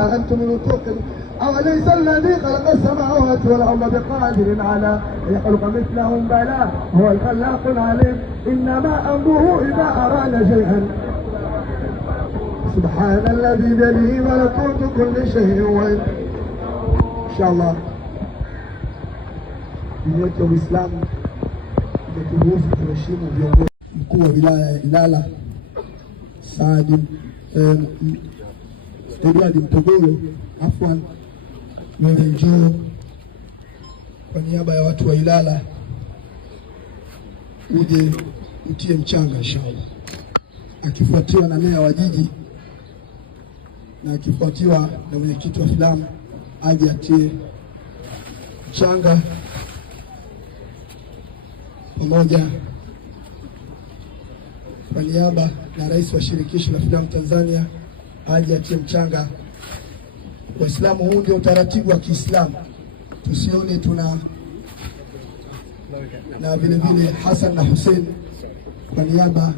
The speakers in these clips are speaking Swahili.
أنتم من توقن أوليس الذي خلق السماوات والأرض بقادر على أن يخلق مثلهم؟ بلى هو الخلاق العليم. إنما أمره إذا أراد شيئا. سبحان الذي بيده ملكوت كل شيء. وإن شاء الله dini yetu ya Uislamu imeturuhusu kuheshimu viongozi. Mkuu wa wilaya ya Ilala Saadi Edward Mtogoro, afwan, wewe njoo kwa niaba ya watu wa Ilala uje utie mchanga inshallah, akifuatiwa na meya wa jiji na akifuatiwa na mwenyekiti wa filamu aje atie mchanga pamoja kwa niaba na rais wa shirikisho la filamu Tanzania aje atie mchanga. Waislamu, huu ndio utaratibu wa Kiislamu, tusione tuna na vile vile Hassan na Hussein kwa niaba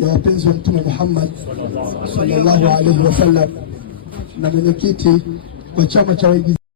ya wapenzi wa Mtume Muhammad sallallahu alaihi wasallam na mwenyekiti wa chama cha waigizaji